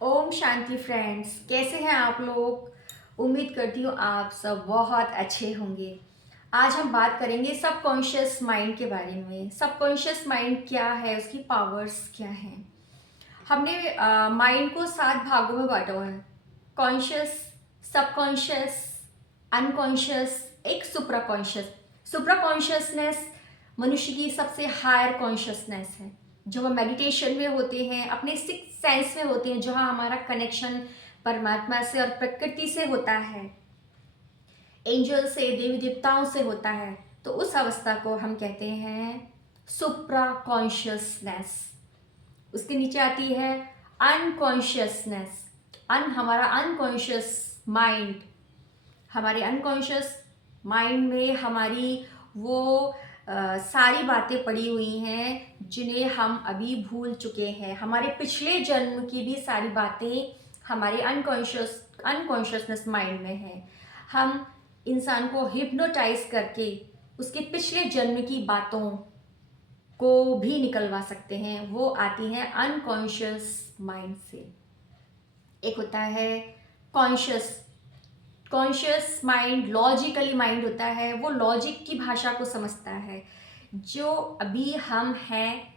Om Shanti friends, कैसे हैं आप लोग। उम्मीद करती हूँ आप सब बहुत अच्छे होंगे। आज हम बात करेंगे सबकॉन्शियस माइंड के बारे में। सबकॉन्शियस माइंड क्या है, उसकी पावर्स क्या हैं। हमने माइंड को 7 भागों में बांटा हुआ है। कॉन्शियस, सबकॉन्शियस, अनकॉन्शियस, एक सुप्रा कॉन्शियस। सुप्रा कॉन्शियसनेस मनुष्य की सबसे हायर कॉन्शियसनेस है। जो हम मेडिटेशन में होते हैं, अपने सिक्स सेंस में होते हैं, जहाँ हमारा कनेक्शन परमात्मा से और प्रकृति से होता है, एंजल से, देवी देवताओं से होता है। तो उस अवस्था को हम कहते हैं सुप्रा कॉन्शियसनेस। उसके नीचे आती है अनकॉन्शियसनेस। हमारा अनकॉन्शियस माइंड। हमारे अनकॉन्शियस माइंड में हमारी वो सारी बातें पड़ी हुई हैं जिन्हें हम अभी भूल चुके हैं। हमारे पिछले जन्म की भी सारी बातें हमारे अनकॉन्शियसनेस माइंड में है। हम इंसान को हिप्नोटाइज करके उसके पिछले जन्म की बातों को भी निकलवा सकते हैं। वो आती हैं अनकॉन्शियस माइंड से। एक होता है conscious. Conscious mind logically mind होता है। वो लॉजिक की भाषा को समझता है। जो अभी हम हैं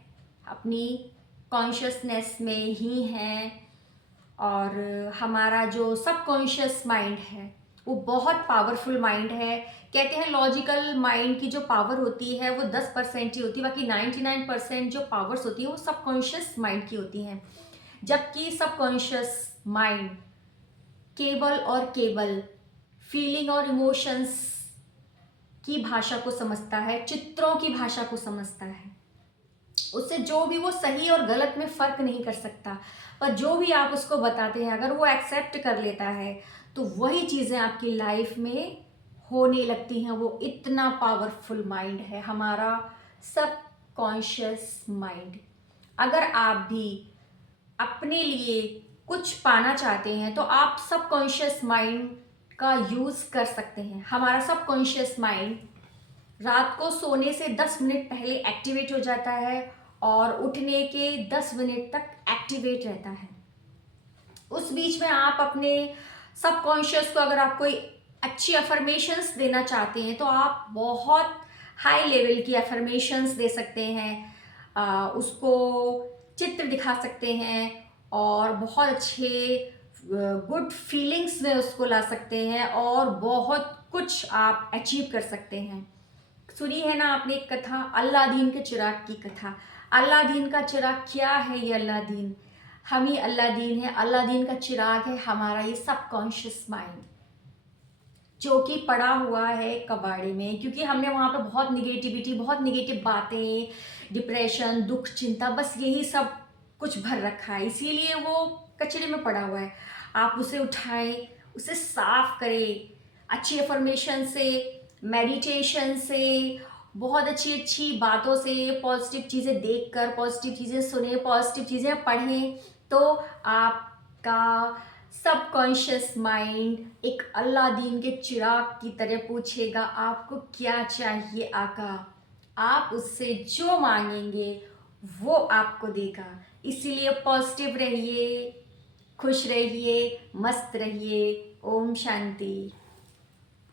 अपनी कॉन्शियसनेस में ही हैं। और हमारा जो सबकॉन्शियस माइंड है वो बहुत पावरफुल माइंड है। कहते हैं लॉजिकल माइंड की जो पावर होती है वो 10% ही होती है, बाकी 99% जो पावर्स होती है वो सबकॉन्शियस माइंड की होती हैं। जबकि सबकॉन्शियस माइंड केवल और केवल फीलिंग और इमोशंस की भाषा को समझता है, चित्रों की भाषा को समझता है। उससे जो भी, वो सही और गलत में फर्क नहीं कर सकता, पर जो भी आप उसको बताते हैं अगर वो एक्सेप्ट कर लेता है तो वही चीज़ें आपकी लाइफ में होने लगती हैं। वो इतना पावरफुल माइंड है हमारा सब कॉन्शियस माइंड। अगर आप भी अपने लिए कुछ पाना चाहते हैं तो आप सबकॉन्शियस माइंड का यूज़ कर सकते हैं। हमारा सबकॉन्शियस माइंड रात को सोने से 10 मिनट पहले एक्टिवेट हो जाता है और उठने के 10 मिनट तक एक्टिवेट रहता है। उस बीच में आप अपने सबकॉन्शियस को, अगर आप कोई अच्छी अफर्मेशंस देना चाहते हैं तो आप बहुत हाई लेवल की अफर्मेशंस दे सकते हैं। उसको चित्र दिखा सकते हैं और बहुत अच्छे गुड फीलिंग्स में उसको ला सकते हैं और बहुत कुछ आप अचीव कर सकते हैं। सुनी है ना आपने एक कथा, अल्लादीन के चिराग की कथा। अल्लादीन का चिराग क्या है? ये अल्लादीन, हम ही अल्लादीन है। अल्लादीन का चिराग है हमारा ये सबकॉन्शियस माइंड, जो कि पड़ा हुआ है कबाड़े में। क्योंकि हमने वहाँ पे बहुत निगेटिविटी, बहुत निगेटिव बातें, डिप्रेशन, दुख, चिंता, बस यही सब कुछ भर रखा है, इसीलिए वो कचरे में पड़ा हुआ है। आप उसे उठाएं, उसे साफ करें अच्छी अफर्मेशन से, मेडिटेशन से, बहुत अच्छी अच्छी बातों से, पॉजिटिव चीज़ें देखकर, पॉजिटिव चीज़ें सुने, पॉजिटिव चीज़ें पढ़ें। तो आपका सबकॉन्शियस माइंड एक अल्लादीन के चिराग की तरह पूछेगा आपको क्या चाहिए आका। आप उससे जो मांगेंगे वो आपको देगा। इसीलिए पॉजिटिव रहिए, खुश रहिए, मस्त रहिए। ओम शांति।